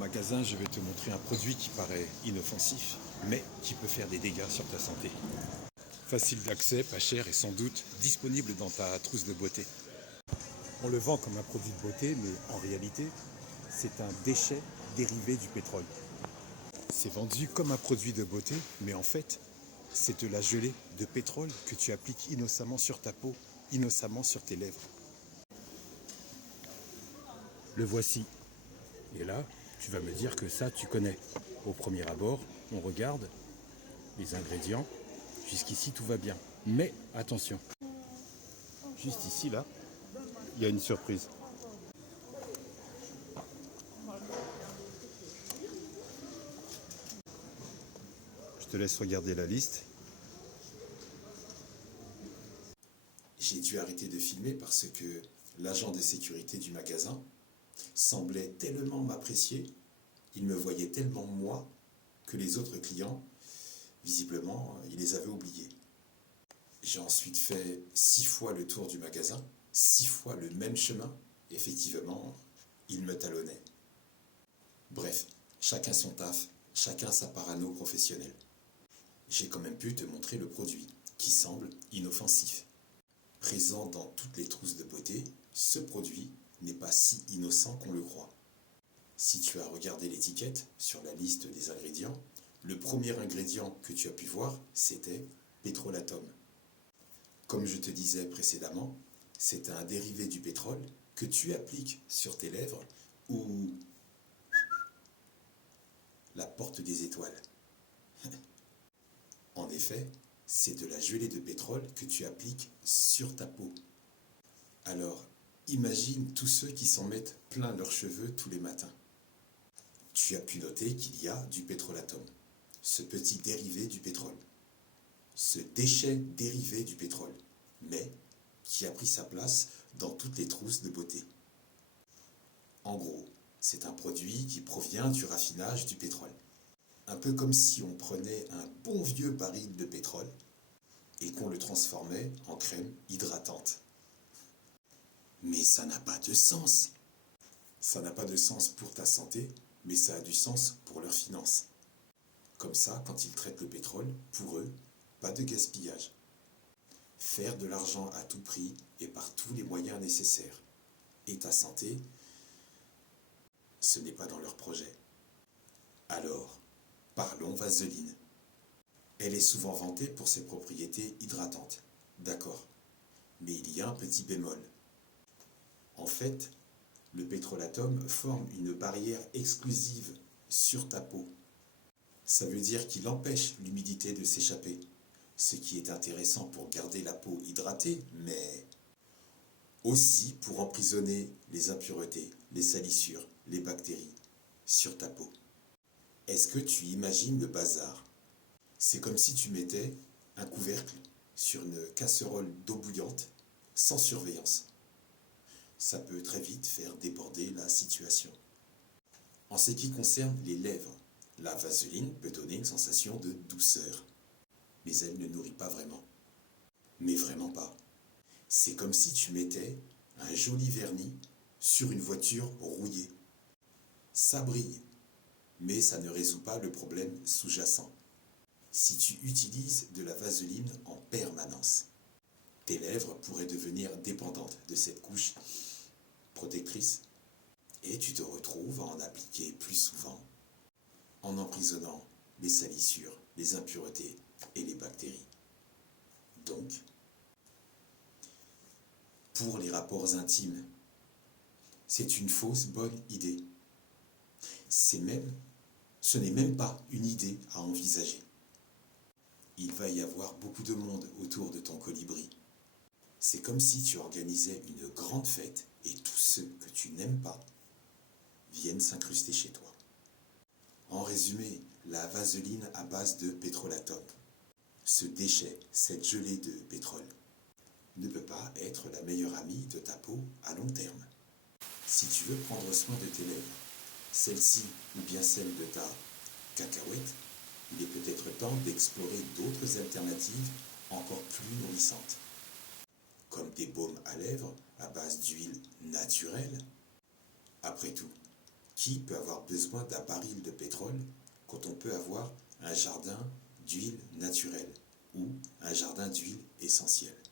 magasin, je vais te montrer un produit qui paraît inoffensif, mais qui peut faire des dégâts sur ta santé. Facile d'accès, pas cher et sans doute disponible dans ta trousse de beauté. On le vend comme un produit de beauté, mais en réalité, c'est un déchet dérivé du pétrole. C'est vendu comme un produit de beauté, mais en fait, c'est de la gelée de pétrole que tu appliques innocemment sur ta peau, innocemment sur tes lèvres. Le voici. Et là, tu vas me dire que ça, tu connais. Au premier abord, on regarde les ingrédients. Jusqu'ici, tout va bien. Mais attention, juste ici, là, il y a une surprise. Je te laisse regarder la liste. J'ai dû arrêter de filmer parce que l'agent de sécurité du magasin semblait tellement m'apprécier, il me voyait tellement moi, que les autres clients, visiblement, il les avait oubliés. J'ai ensuite fait 6 fois le tour du magasin, 6 fois le même chemin. Effectivement, il me talonnait. Bref, chacun son taf, chacun sa parano professionnelle. J'ai quand même pu te montrer le produit, qui semble inoffensif. Présent dans toutes les trousses de beauté, ce produit n'est pas si innocent qu'on le croit. Si tu as regardé l'étiquette sur la liste des ingrédients, le premier ingrédient que tu as pu voir, c'était pétrolatum. Comme je te disais précédemment, c'est un dérivé du pétrole que tu appliques sur tes lèvres ou la porte des étoiles. En effet, c'est de la gelée de pétrole que tu appliques sur ta peau. Alors, imagine tous ceux qui s'en mettent plein leurs cheveux tous les matins. Tu as pu noter qu'il y a du pétrolatum, ce petit dérivé du pétrole, ce déchet dérivé du pétrole, mais qui a pris sa place dans toutes les trousses de beauté. En gros, c'est un produit qui provient du raffinage du pétrole. Un peu comme si on prenait un bon vieux baril de pétrole et qu'on le transformait en crème hydratante. Mais ça n'a pas de sens. Ça n'a pas de sens pour ta santé, mais ça a du sens pour leurs finances. Comme ça, quand ils traitent le pétrole, pour eux, pas de gaspillage. Faire de l'argent à tout prix et par tous les moyens nécessaires. Et ta santé, ce n'est pas dans leur projet. Alors, parlons vaseline. Elle est souvent vantée pour ses propriétés hydratantes. D'accord. Mais il y a un petit bémol. En fait, le pétrolatum forme une barrière exclusive sur ta peau. Ça veut dire qu'il empêche l'humidité de s'échapper, ce qui est intéressant pour garder la peau hydratée, mais aussi pour emprisonner les impuretés, les salissures, les bactéries sur ta peau. Est-ce que tu imagines le bazar? C'est comme si tu mettais un couvercle sur une casserole d'eau bouillante sans surveillance. Ça peut très vite faire déborder la situation. En ce qui concerne les lèvres, la vaseline peut donner une sensation de douceur, mais elle ne nourrit pas vraiment. Mais vraiment pas. C'est comme si tu mettais un joli vernis sur une voiture rouillée. Ça brille, mais ça ne résout pas le problème sous-jacent. Si tu utilises de la vaseline en permanence, tes lèvres pourraient devenir dépendantes de cette couche protectrice et tu te retrouves à en appliquer plus souvent, en emprisonnant les salissures, les impuretés et les bactéries. Donc, pour les rapports intimes, c'est une fausse bonne idée. Ce n'est même pas une idée à envisager. Il va y avoir beaucoup de monde autour de ton colibri. C'est comme si tu organisais une grande fête et tous ceux que tu n'aimes pas viennent s'incruster chez toi. En résumé, la vaseline à base de pétrolatum, ce déchet, cette gelée de pétrole, ne peut pas être la meilleure amie de ta peau à long terme. Si tu veux prendre soin de tes lèvres, celle-ci ou bien celle de ta cacahuète, il est peut-être temps d'explorer d'autres alternatives encore plus nourrissantes, comme des baumes à lèvres à base d'huile naturelle. Après tout, Qui peut avoir besoin d'un baril de pétrole quand on peut avoir un jardin d'huile naturelle ou un jardin d'huile essentielle?